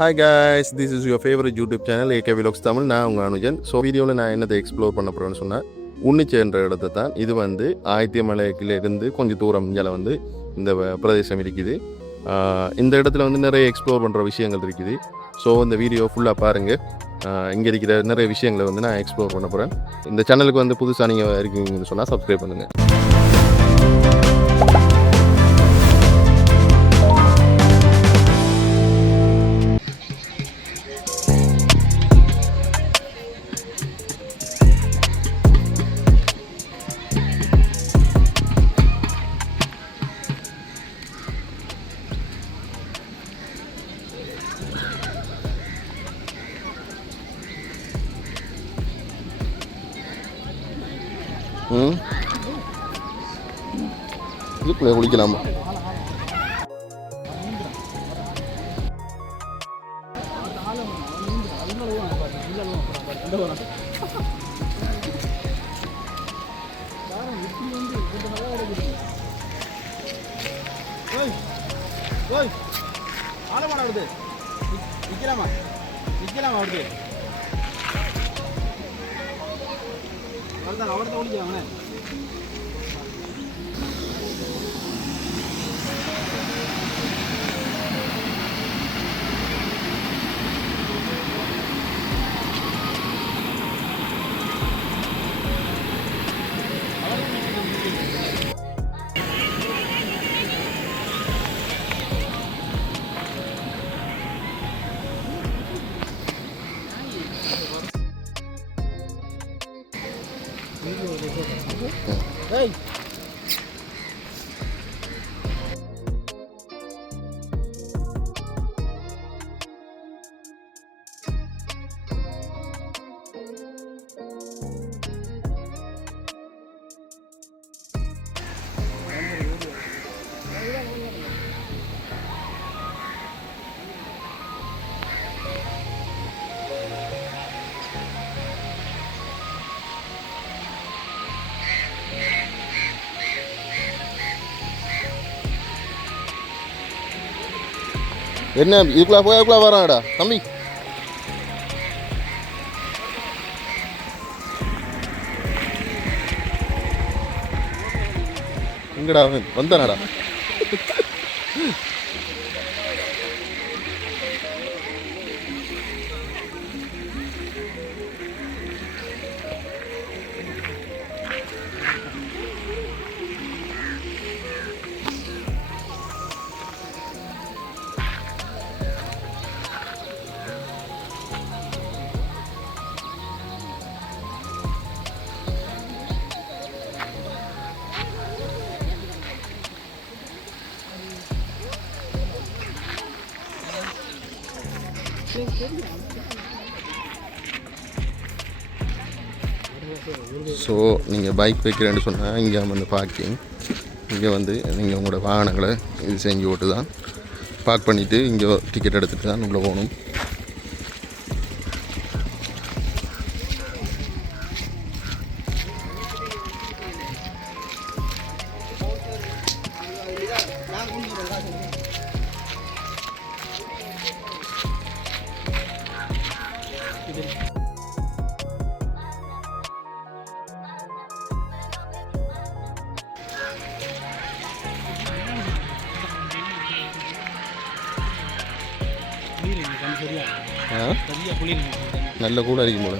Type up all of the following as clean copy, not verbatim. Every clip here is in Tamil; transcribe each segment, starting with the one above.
Hi guys, this is your favorite YouTube channel AK Vlogs Tamil. நான் உங்கள் அனுஜன். ஸோ வீடியோவில் நான் என்னதை எக்ஸ்ப்ளோர் பண்ண போகிறேன்னு சொன்னால் உன்னிச்சை என்ற இடத்தை தான். இது வந்து ஆயத்தியமலையிலிருந்து கொஞ்சம் தூரம் இங்கே வந்து இந்த பிரதேசம் இருக்குது. இந்த இடத்துல வந்து நிறைய எக்ஸ்ப்ளோர் பண்ணுற விஷயங்கள் இருக்குது. ஸோ இந்த வீடியோ ஃபுல்லாக பாருங்கள். இங்கே இருக்கிற நிறைய விஷயங்களை வந்து நான் எக்ஸ்ப்ளோர் பண்ண போகிறேன். இந்த சேனலுக்கு வந்து புதுசாக நீங்கள் இருக்கீங்கன்னு சொன்னால் சப்ஸ்கிரைப் பண்ணுங்கள். இதுக்குள்ளே குளிக்கலாமா? Hey! என்ன இதுக்குள்ள வரான்டா தம்பி. எங்கடா வந்தானடா? ஸோ நீங்கள் பைக் வைக்கிறேன்னு சொன்னால் இங்கே வந்து பார்க்கிங், இங்கே வந்து நீங்கள் உங்களோட வாகனங்களை இது செஞ்சு ஓட்டு தான் பார்க் பண்ணிவிட்டு இங்கே டிக்கெட் எடுத்துகிட்டு தான் உள்ளே போகணும். நல்ல கூட அடிக்கும் போல.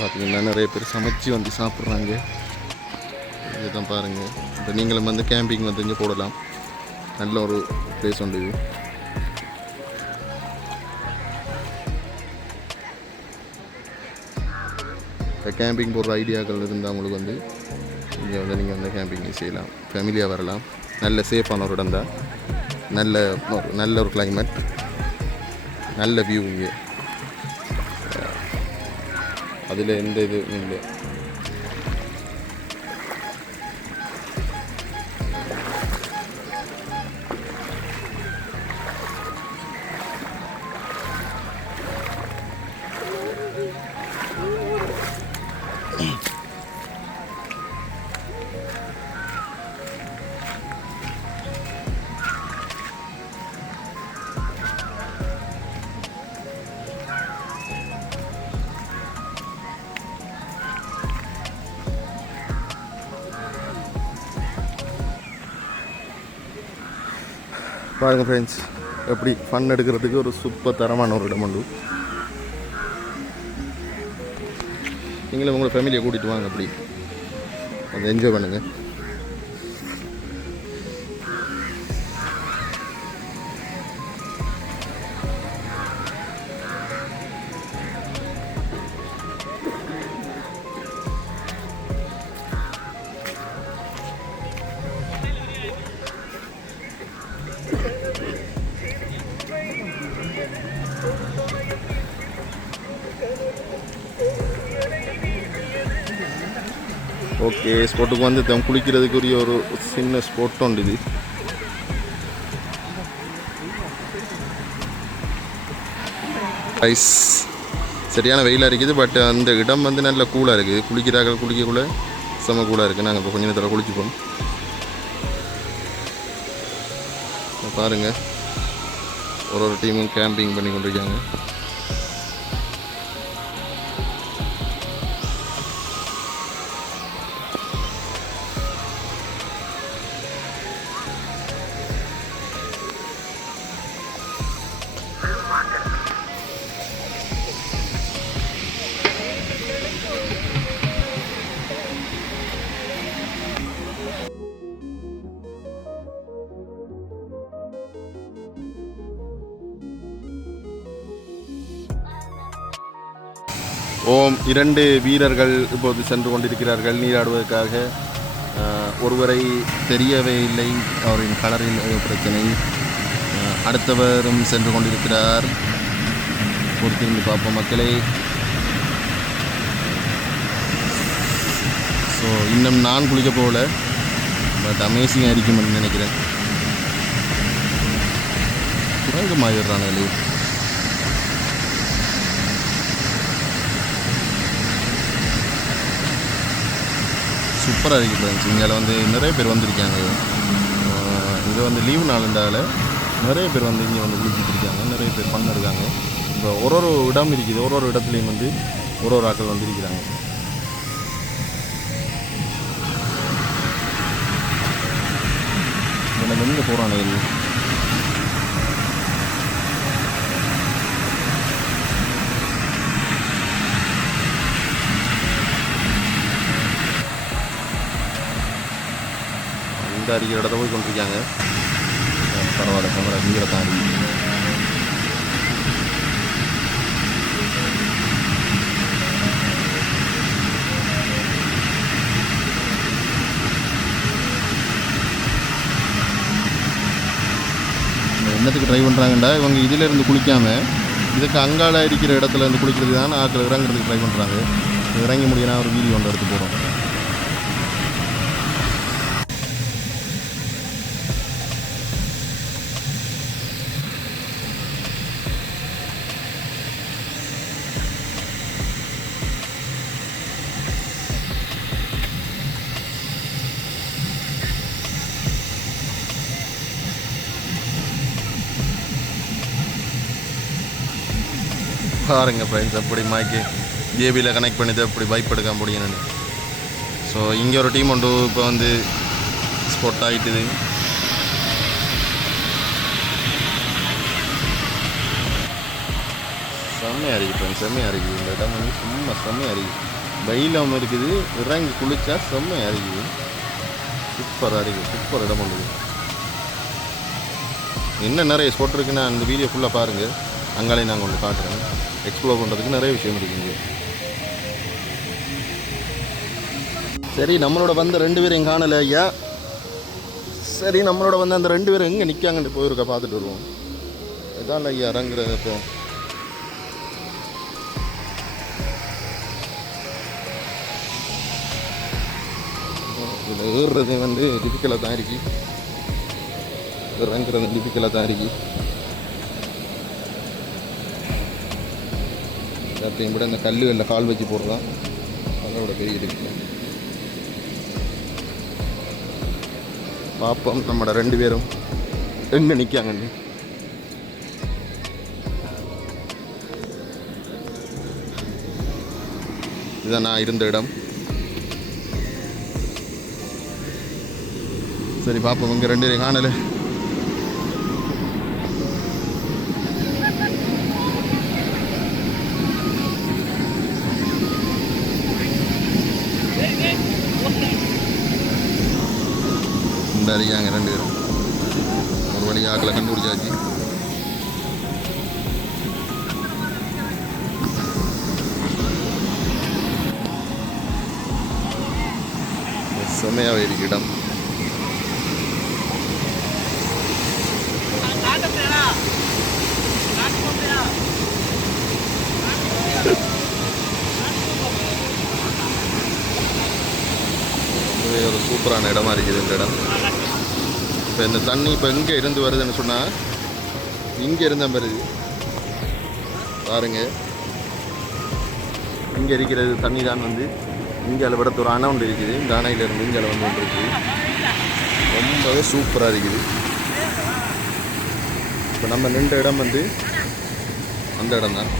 பார்த்தீங்கன்னா நிறைய பேர் சமைச்சு வந்து சாப்பிட்றாங்க. இதுதான் பாருங்கள். இப்போ நீங்களும் வந்து கேம்பிங் வந்து இங்கே போடலாம். நல்ல ஒரு பிளேஸ் உண்டு இது. இப்போ கேம்பிங் போடுற ஐடியாக்கள் இருந்தால் அவங்களுக்கு வந்து இங்கே வந்து நீங்கள் வந்து கேம்பிங் செய்யலாம், ஃபேமிலியாக வரலாம். நல்ல சேஃபான ஒரு இடம் தான். நல்ல ஒரு கிளைமேட், நல்ல வியூ. இங்கே அதில் எந்த இது இல்லை. பாருங்கள் ஃப்ரெண்ட்ஸ், எப்படி ஃபன் எடுக்கிறதுக்கு ஒரு சூப்பர் தரமான ஒரு இடம் உண்டு. நீங்களும் உங்களை ஃபேமிலியை கூட்டிகிட்டு வாங்க, அப்படி அதை என்ஜாய் பண்ணுங்கள். ஓகே, ஸ்போர்ட்டுக்கு வந்து குளிக்கிறதுக்குரிய ஒரு சின்ன ஸ்போர்ட் உண்டு. இது ஐஸ் சரியான வெயிலாக இருக்குது. பட் அந்த இடம் வந்து நல்ல கூலாக இருக்குது. குளிக்கிறார்கள், குளிக்கக்குள்ளே செம்ம கூலாக இருக்குது. நாங்கள் இப்போ கொஞ்ச நேரத்தில் குளிச்சுப்போம். பாருங்கள், ஒரு டீமும் கேம்பிங் பண்ணி கொண்டிருக்காங்க. ஓம் 2 வீரர்கள் இப்போது சென்று கொண்டிருக்கிறார்கள் நீராடுவதற்காக. ஒருவரை தெரியவே இல்லை, அவரின் கலரில் பிரச்சனை. அடுத்தவரும் சென்று கொண்டிருக்கிறார். ஒரு திரும்பி பார்ப்போம் மக்களே. ஸோ இன்னும் நான் குளிக்க போகல, பட் அமேசிங்காக இருக்குமென்னு நினைக்கிறேன். குரங்கு மாறிடுறானே. சூப்பராக இருக்குது ஃப்ரெண்ட்ஸ். இங்கே வந்து நிறைய பேர் வந்திருக்காங்க. இது வந்து லீவு நாளுண்டால நிறைய பேர் வந்து இங்கே வந்து குளிச்சுட்டு இருக்காங்க. நிறைய பேர் பண்ணிருக்காங்க. இப்போ ஒரு இடம் இருக்குது. ஒரு இடத்துலையும் வந்து ஒரு ஆட்கள் வந்து இருக்கிறாங்க. எனக்கு எங்கே போகிறானே இது. அடிக்கிற இடத்த போய் கொண்டிருக்காங்க. பரவாயில்ல, கேமரா கீழே தான் இருக்கு. என்னத்துக்கு ட்ரை பண்ணுறாங்கண்டா, இவங்க இதிலேருந்து குளிக்காமல் இதுக்கு அங்கால இருக்கிற இடத்துல இருந்து குளிக்கிறது தான் ஆட்கள் இறங்குறதுக்கு ட்ரை பண்ணுறாங்க. இறங்கி முடியும்னா ஒரு வீடியோ ஒன்று எடுத்து போகிறோம். பாருங்கள் ஃப்ரெண்ட்ஸ், எப்படி மைக்கு ஜேபியில் கனெக்ட் பண்ணிட்டு அப்படி பைப் எடுக்க முடியும்னு. ஸோ இங்கே ஒரு டீம் உண்டு. இப்போ வந்து ஸ்பாட் ஆகிட்டுது. செம்மையாக இருக்குது ஃப்ரெண்ட்ஸ், செம்மையாக இருக்குது. இந்த இடம் வந்து சும்மா செம்மையாக இருக்குது. வெயிலாமல் இருக்குது. இறங்கி குளிச்சா செம்மையாக இருக்குது. சூப்பராக இருக்குது. சூப்பர் இடம் உண்டு. இன்னும் நிறைய ஸ்பாட் இருக்குன்னா அந்த வீடியோ ஃபுல்லாக பாருங்கள். அங்காலே நாங்கள் ஒன்று காட்டுறேன். எக்ஸ்ப்ளோர் பண்ணுறதுக்கு நிறைய விஷயம் இருக்குங்க. சரி, நம்மளோட வந்த 2 பேரும் எங்கே காணலை ஐயா. சரி, நம்மளோட வந்து அந்த 2 பேரும் எங்கே நிற்காங்கன்னு போயிருக்கா பார்த்துட்டு வருவோம். இதான் ஐயா இறங்குறது. இப்போ இதில் ஏறுறது வந்து டிஃபிக்கலாக தான் இருக்கு. இறங்குறது டிஃபிக்கலாக தான் இருக்கு. எல்லாத்தையும் கூட இந்த கல்லுகளில் கால் வச்சு போடுறதான் அதோட பெரிய இருக்கு. பார்ப்போம் நம்மளோட 2 பேரும் எங்கே நிற்காங்கன்னு. இதுதான் நான் இருந்த இடம். சரி பார்ப்போம். இங்கே 2 பேரும் காணலை. டென்ஷனில் இருக்காங்க 2 பேரும். ஒரு வழி ஆக்களை கண்டுபிடிச்சாச்சு. செம்மையாக இருக்கு இடம். ஒரு சூப்பரான இடமா இருக்குது இந்த இடம். இப்போ இந்த தண்ணி இப்போ எங்கே இருந்து வருதுன்னு சொன்னால் இங்கே இருந்த வருது பாருங்க. இங்கே இருக்கிறது தண்ணி தான் வந்து இங்கே விடத்து ஒரு அணை ஒன்று இருக்குது. இந்த அணையிலேருந்து இங்கே வந்து ஒன்று இருக்குது. ரொம்பவே சூப்பராக இருக்குது. இப்போ நம்ம நின்ற இடம் வந்து அந்த இடம் தான்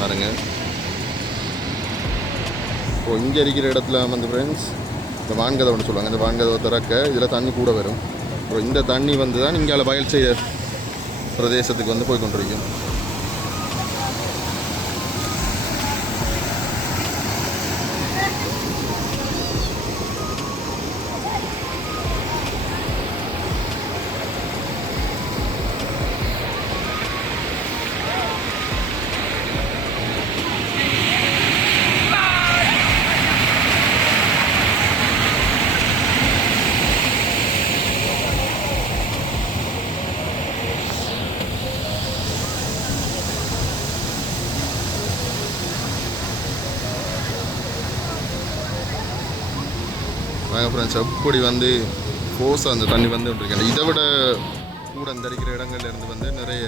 பாருங்க. இப்போ இங்கே இருக்கிற இடத்துல வந்து ஃப்ரெண்ட்ஸ் இந்த வான்கதை ஒன்று சொல்லுவாங்க. இந்த வான்கதவை திறக்க இதில் தண்ணி கூட வரும். அப்புறம் இந்த தண்ணி வந்து தான் இங்கே வயல் செய்ய பிரதேசத்துக்கு வந்து போய் கொண்டிருக்கும். நாங்கள் ஃப்ரெண்ட்ஸ் எப்படி வந்து ஃபோர்ஸாக அந்த தண்ணி வந்து விட்டுருக்கேன். இதை விட கூட இந்த இருக்கிற இடங்கள்லேருந்து வந்து நிறைய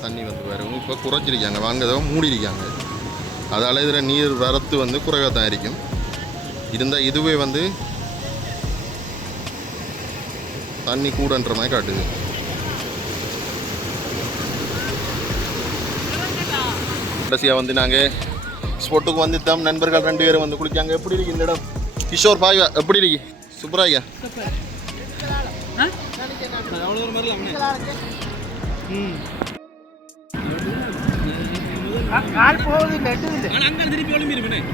தண்ணி வந்து வரும். இப்போ குறைச்சிருக்காங்க, வாங்கதான் மூடிருக்காங்க. அதால் இதில் நீர் வரத்து வந்து குறைவாக தான் இருக்கும். இருந்தால் இதுவே வந்து தண்ணி கூடன்ற மாதிரி காட்டுது. கடைசியாக வந்து நாங்கள் ஸ்போர்ட்டுக்கு வந்து தம் நண்பர்கள் 2 பேரும் வந்து குளிக்காங்க. எப்படி இருக்கு இந்த இடம்? கிஷோர் பாய்வா எப்படி இருக்கு? சூப்பராக கால் போகுது இல்லை எட்டுது அங்கே திருப்பி ஒளிம்பி இருப்பேன்.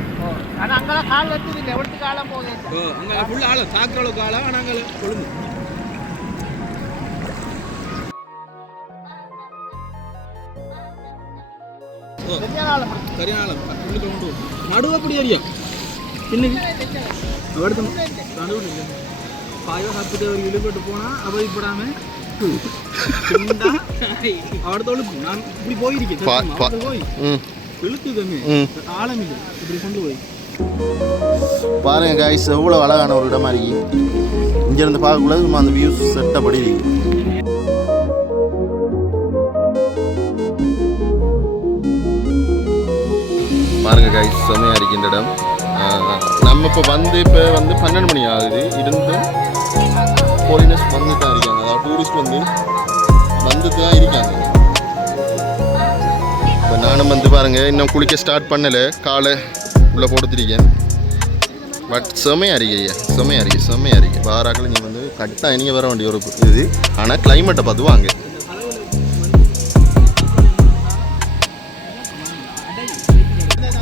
ஆனால் அங்கெல்லாம் கால் எட்டுது இல்லை எவ்வளோ காலம் போகுது. அங்கே ஃபுல்லாக ஆளம் சாக்கிற அளவுக்கு ஆளம். ஆனால் அங்கே கொழும்பு சரியான ஆளம் உள்ளுக்கு கொண்டு நடுவு அப்படி அறியும் இன்னைக்கு எடுத்து நடுவு பாயோ சாப்பிட்டு ஒரு இழுபட்டு போனால் அவதிப்படாமல் அவட தொழுப்பு நான் இப்படி போயிருக்கேன் போய் இழுத்துதமே ஆழமில்லை இப்படி கொண்டு போய் பாருங்க காய்ஸ் எவ்வளோ அழகான ஒரு இடமா இருக்கு. இங்கேருந்து பார்க்கக்கூடாது சும்மா அந்த வியூஸ் செட்டப்படி இருக்கு. பாருங்க காய்ஸ் செம்மையாக இருக்கு இந்த இடம். நம்ம இப்போ வந்து 12 மணி ஆகுது. இருந்தும் ஃபாரினர்ஸ் வந்து தான் இருக்காங்க. அதாவது டூரிஸ்ட் வந்து தான் இருக்காங்க. இப்போ நானும் வந்து பாருங்கள் இன்னும் குளிக்க ஸ்டார்ட் பண்ணலை. காலை உள்ளே போட்டுத்திருக்கேன். பட் செம்மையாக இருக்கு ஐயா, செம்மையாக இருக்கு. பாராக்கள் நீங்கள் வந்து கரெக்டாக நீங்கள் வர வேண்டிய ஒரு இது. ஆனால் கிளைமேட்டை பார்த்து வாங்க.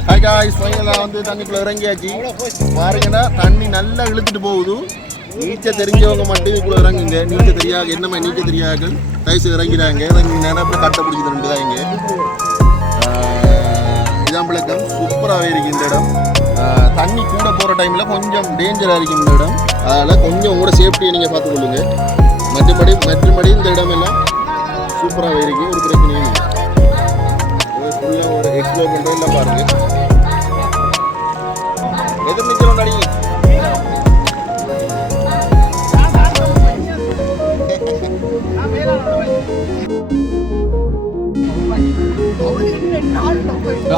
ஹாய் காய்ஸ், ஃபைனலாக வந்து தண்ணிக்குள்ளே இறங்கியாச்சு. பாருங்கன்னா தண்ணி நல்லா இழுத்துட்டு போகுது. நீச்சல் தெரிஞ்சவங்க மட்டும் இதுக்குள்ளே இறங்குங்க. நீச்சல் தெரியாது என்னமா நீச்சல் தெரியார்கள் கைசு இறங்கிறாங்க. இறங்கி நேரத்தில் கட்டை பிடிக்குது 2 தான் இங்கே. இதான் விளக்கம். சூப்பராகவே இருக்குது இந்த இடம். தண்ணி கூட போகிற டைமில் கொஞ்சம் டேஞ்சராக இருக்கும் இந்த இடம். அதனால் கொஞ்சம் உங்களோட சேஃப்டியை நீங்கள் பார்த்துக்கொள்ளுங்க. மற்றபடி இந்த இடமெல்லாம் சூப்பராகவே இருக்குது. ஒரு பிரச்சனையும் இல்லை. ஃபுல்லாக ஒரு எக்ஸ்ப்ளோர் பண்ணுறது எல்லாம் பாருங்கள். எதிர் நீச்சல் ஒன்றாடிங்க.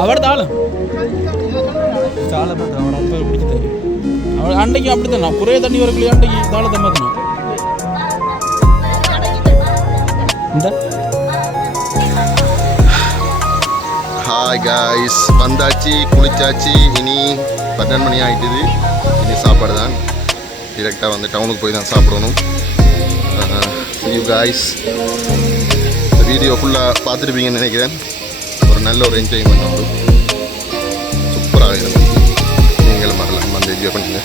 அவர் தாளம் தாளம் அவன் அந்த பிடிச்சி தரும். அவன் அன்றைக்கு அப்படித்தான் நான் குறைய தண்ணி வரக்குள்ளே அன்றைக்கு தாளத்தை மாற்றணும். இந்த ஹாய் காய்ஸ், வந்தாச்சு, குளிச்சாச்சு. இனி 12 மணி ஆகிட்டுது. இனி சாப்பாடு தான். டிரெக்டாக வந்து டவுனுக்கு போய் தான் சாப்பிடணும். யூ காய்ஸ், இந்த வீடியோ ஃபுல்லாக பார்த்துருப்பீங்கன்னு நினைக்கிறேன். ஒரு நல்ல ஒரு என்ஜாய்மெண்ட் உண்டு. சூப்பராக இருந்துச்சு. நீங்களும் வரலாம் வந்து என்ஜாய் பண்ணுங்க.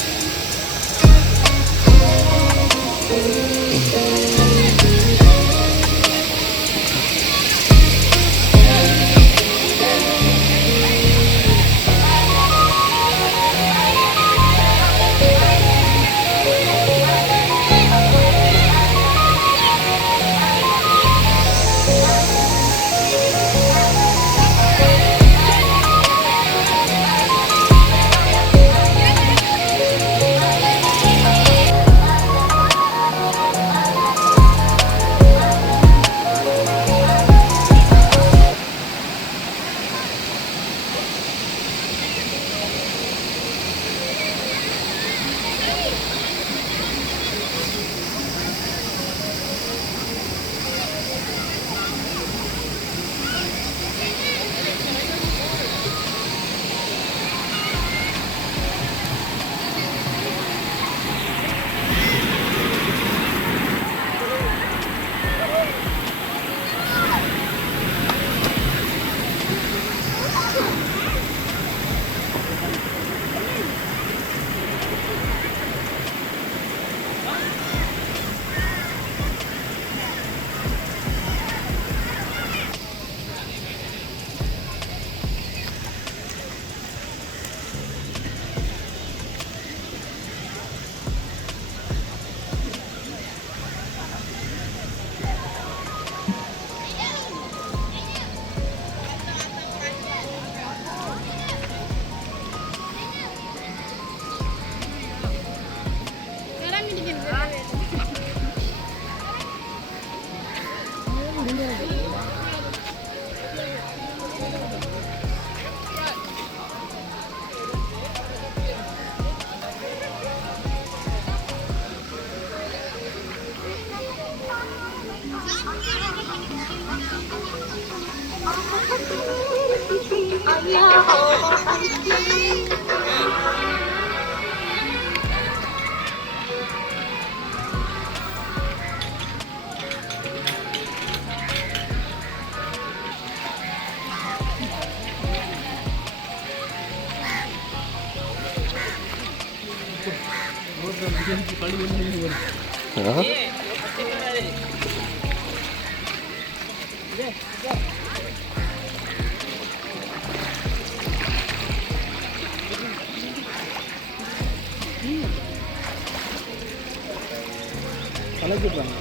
கலக்கிடுறாங்க.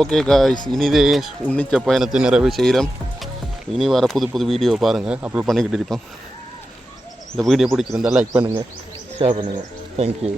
ஓகே காய்ஸ், இனிதே உன்னிச்ச பயணத்தை நிறைவு செய்கிறோம். இனி வர புது புது வீடியோ பாருங்கள், அப்லோட் பண்ணிக்கிட்டு இருப்போம். இந்த வீடியோ பிடிச்சிருந்தால் லைக் பண்ணுங்கள், ஷேர் பண்ணுங்கள். தேங்க்யூ.